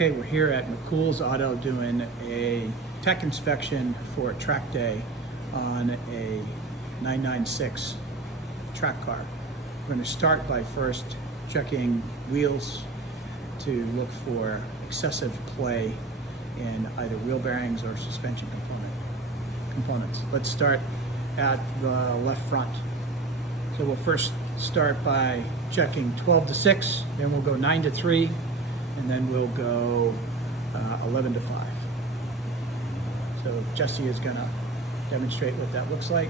Okay, we're here at McCool's Auto doing a tech inspection for track day on a 996 track car. We're going to start by first checking wheels to look for excessive play in either wheel bearings or suspension components. Let's start at the left front. So we'll first start by checking 12 to 6, then we'll go 9 to 3, and then we'll go 11 to 5. So Jesse is gonna demonstrate what that looks like.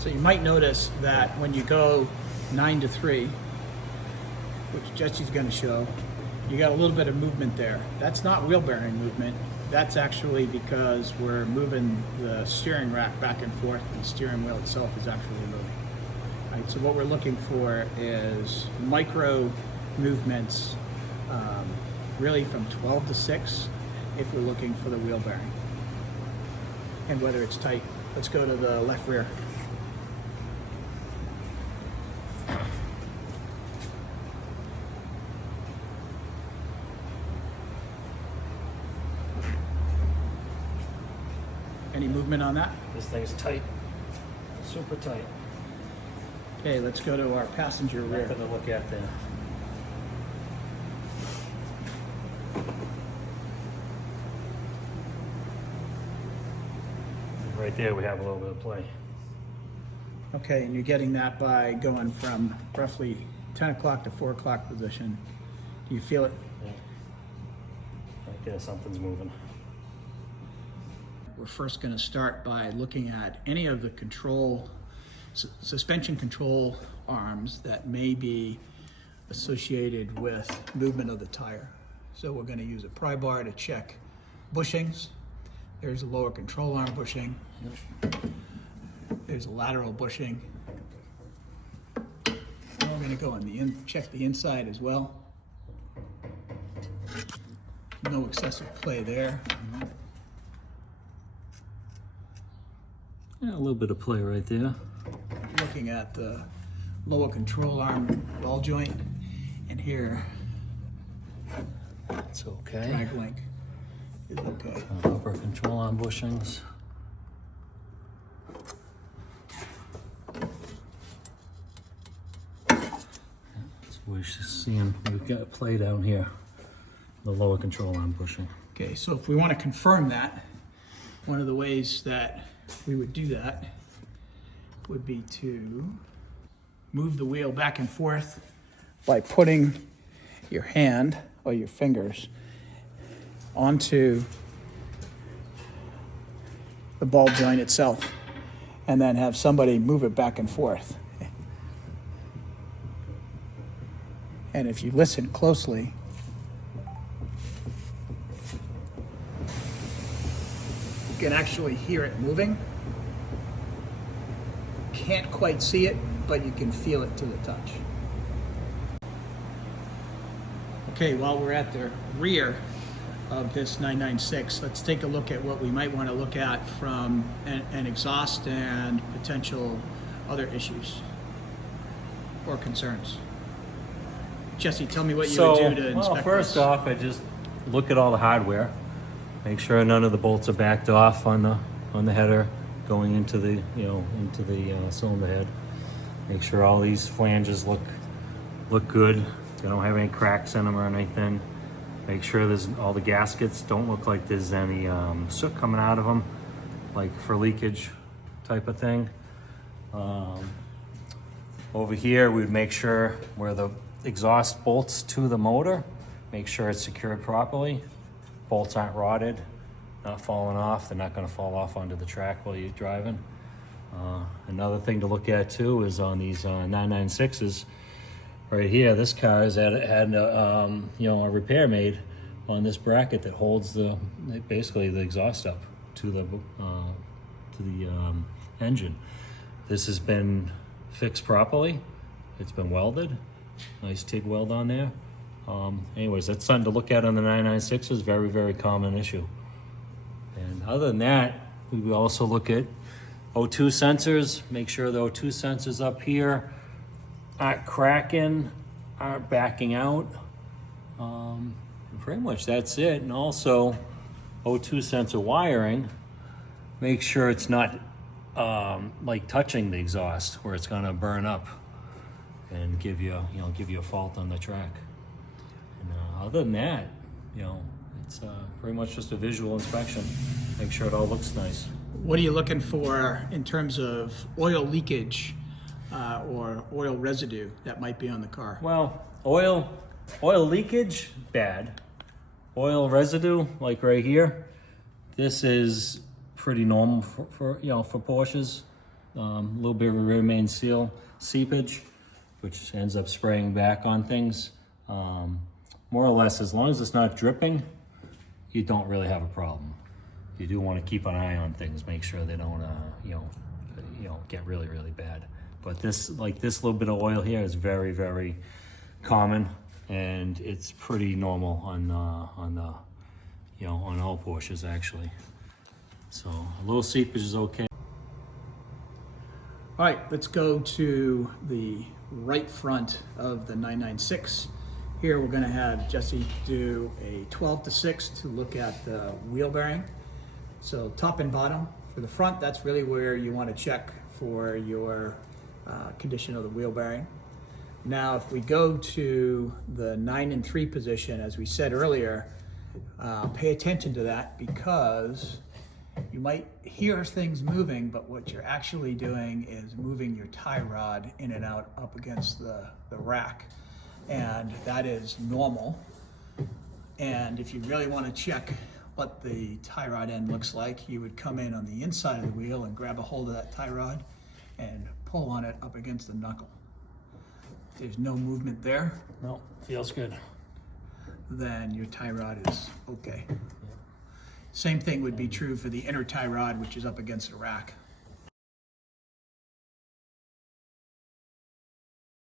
So you might notice that when you go 9 to 3, which Jesse's gonna show, you got a little bit of movement there. That's not wheel bearing movement. That's actually because we're moving the steering rack back and forth, and the steering wheel itself is actually moving. Right, so what we're looking for is micro movements, really from 12 to 6, if we're looking for the wheel bearing, and whether it's tight. Let's go to the left rear. Any movement on that? This thing's tight, super tight. Okay, let's go to our passenger rear. Nothing to look at there. Right there we have a little bit of play. Okay, and you're getting that by going from roughly 10 o'clock to 4 o'clock position. Do you feel it? Yeah. Right there, something's moving. We're first going to start by looking at any of the suspension control arms that may be associated with movement of the tire. So we're going to use a pry bar to check bushings. There's a lower control arm bushing. There's a lateral bushing. And we're going to go on check the inside as well. No excessive play there. Yeah, a little bit of play right there. Looking at the lower control arm ball joint, and here It's okay. drag link is okay. Upper control arm bushings. So we're just seeing we've got play down here. The lower control arm bushing. Okay, so if we want to confirm that, one of the ways that we would do that would be to move the wheel back and forth by putting your hand or your fingers onto the ball joint itself, and then have somebody move it back and forth. And if you listen closely, you can actually hear it moving. Can't quite see it, but you can feel it to the touch. Okay, while we're at the rear of this 996, let's take a look at what we might want to look at from an exhaust and potential other issues or concerns. Jesse, tell me what you would do to inspect this. First off, I just look at all the hardware. Make sure none of the bolts are backed off on the header going into the cylinder head. Make sure all these flanges look good. They don't have any cracks in them or anything. Make sure all the gaskets don't look like there's any soot coming out of them, like for leakage type of thing. Over here, we'd make sure where the exhaust bolts to the motor, make sure it's secured properly. Bolts aren't rotted, not falling off. They're not going to fall off onto the track while you're driving. Another thing to look at too is on these 996s. Right here, this car has had a repair made on this bracket that holds basically the exhaust up to the engine. This has been fixed properly. It's been welded. Nice TIG weld on there. Anyways, that's something to look at on the 996s. Very, very common issue. And other than that, We also look at O2 sensors, make sure the O2 sensors up here aren't cracking, aren't backing out. Pretty much that's it. And also O2 sensor wiring, make sure it's not like touching the exhaust where it's gonna burn up and give you a fault on the track. And other than that, it's pretty much just a visual inspection. Make sure it all looks nice. What are you looking for in terms of oil leakage or oil residue that might be on the car? Well, oil leakage, bad. Oil residue, like right here, this is pretty normal for Porsches. A little bit of a remain seal seepage, which ends up spraying back on things. More or less, as long as it's not dripping, you don't really have a problem. You do want to keep an eye on things, make sure they don't, get really, really bad. But this little bit of oil here is very, very common, and it's pretty normal on all Porsches actually. So a little seepage is okay. All right, let's go to the right front of the 996. Here we're going to have Jesse do a 12-6 to look at the wheel bearing. So top and bottom. For the front, that's really where you want to check for your condition of the wheel bearing. Now, if we go to the 9 and 3 position, as we said earlier, pay attention to that because you might hear things moving, but what you're actually doing is moving your tie rod in and out up against the rack. And that is normal. And if you really want to check what the tie rod end looks like, you would come in on the inside of the wheel and grab a hold of that tie rod and pull on it up against the knuckle. If there's no movement there, No, feels good. then your tie rod is okay. Same thing would be true for the inner tie rod, which is up against the rack.